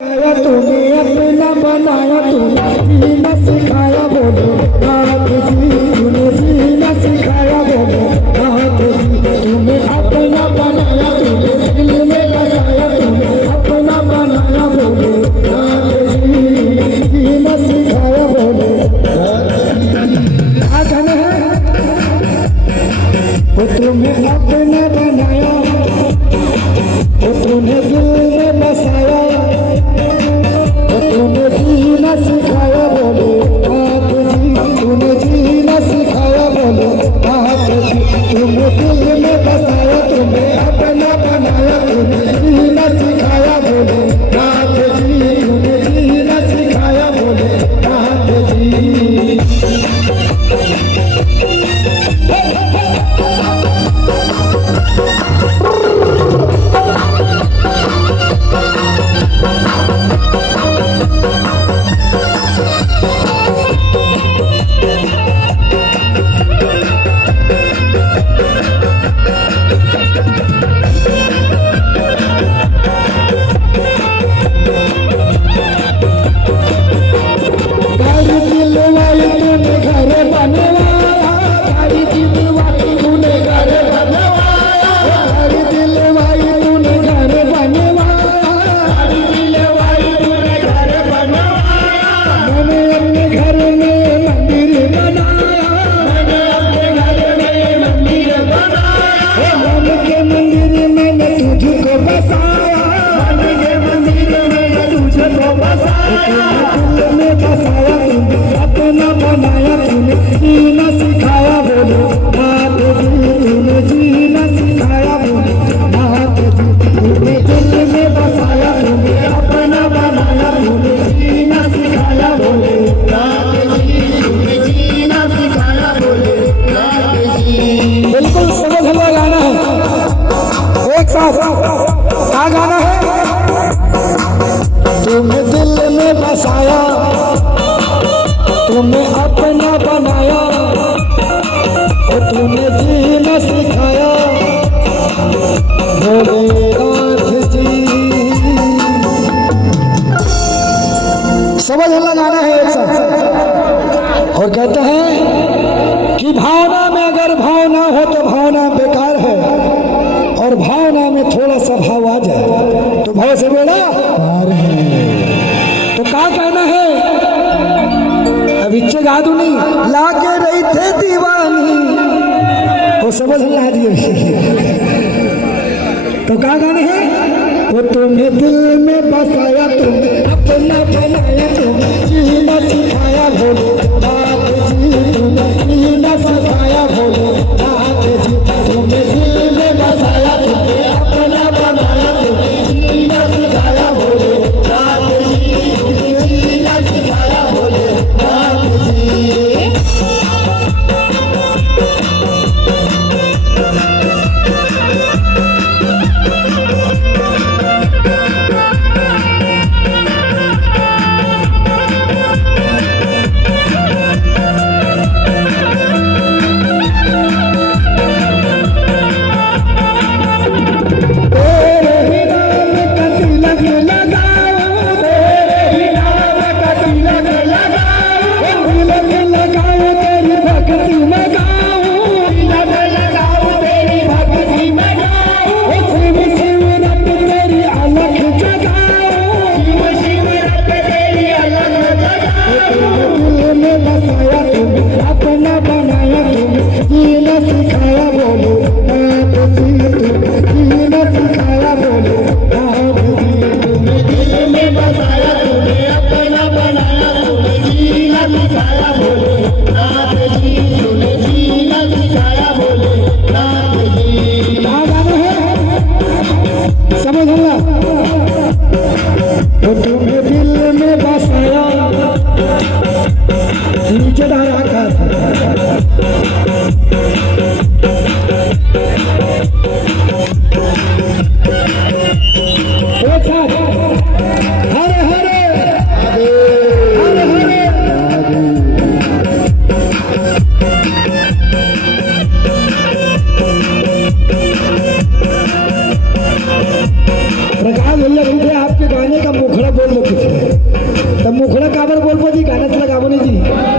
तूने अपना बनाया, तूने जीना सिखाया, बोलो नाथ जी। तूने जीना सिखाया, बोलो नाथ जी। तूने अपना बनाया, तूने दिल में बसाया, तूने अपना बनाया, बोलो नाथ जी। जीना सिखाया, बोलो क्या जाने है वो तुम्हें अपना बनाया, वो तूने दिल में बसाया, तूने जीना सिखाया, बोलो नाथ जी। तूने जीना सिखाया, बोलो नाथ जी। तूने दिल में बसाया, तूने अपना बनाया, तूने जीना सिखाया, बोलो नाथ जी। तूने जीना सिखाया, बोलो नाथ जी। अपना बनाया, तूने जीना सिखाया, बोलो नाथ जी। तूने जीना सिखाया, बोलो नाथ जी। तूने दिल में बसाया, तूने अपना बनाया, तूने जीना सिखाया, बोलो नाथ जी। तूने जीना सिखाया, बोलो नाथ जी। बिल्कुल समझ लो गाना है, एक साथ क्या गाना है। तूने दिल में बसाया, तूने अपना बनाया, और तूने जीना सिखाया, भोलेनाथ जी। समझ लगाना है एक साथ। और कहते हैं कि भावना में अगर भावना हो तो भावना बेकार है, और भावना में थोड़ा सा भाव आ जाए तो भाव से बेड़ा पार है। तो क्या कहना है अभी गादू नहीं लाके रही थे दीवानी, वो समझ ला दिए। तो क्या गाने हैं, वो तुम्हें दिल में बसाया, तुमने अपना बनाया, तुमने जीना सिखाया, बोलो नाथ जी। तूने जीना सिखाया, बोलो नाथ जी। तुम्हें दिल में बसाया, तुमने अपना बनाया, तुमने जीना सिखाया, बोलो नाथ जी। तूने जीना सिखाया, बोलो नाथ जी। लोग किथे तर मुखड़ा काबर बोलबो जी गाण्यातलं गावं नाही जी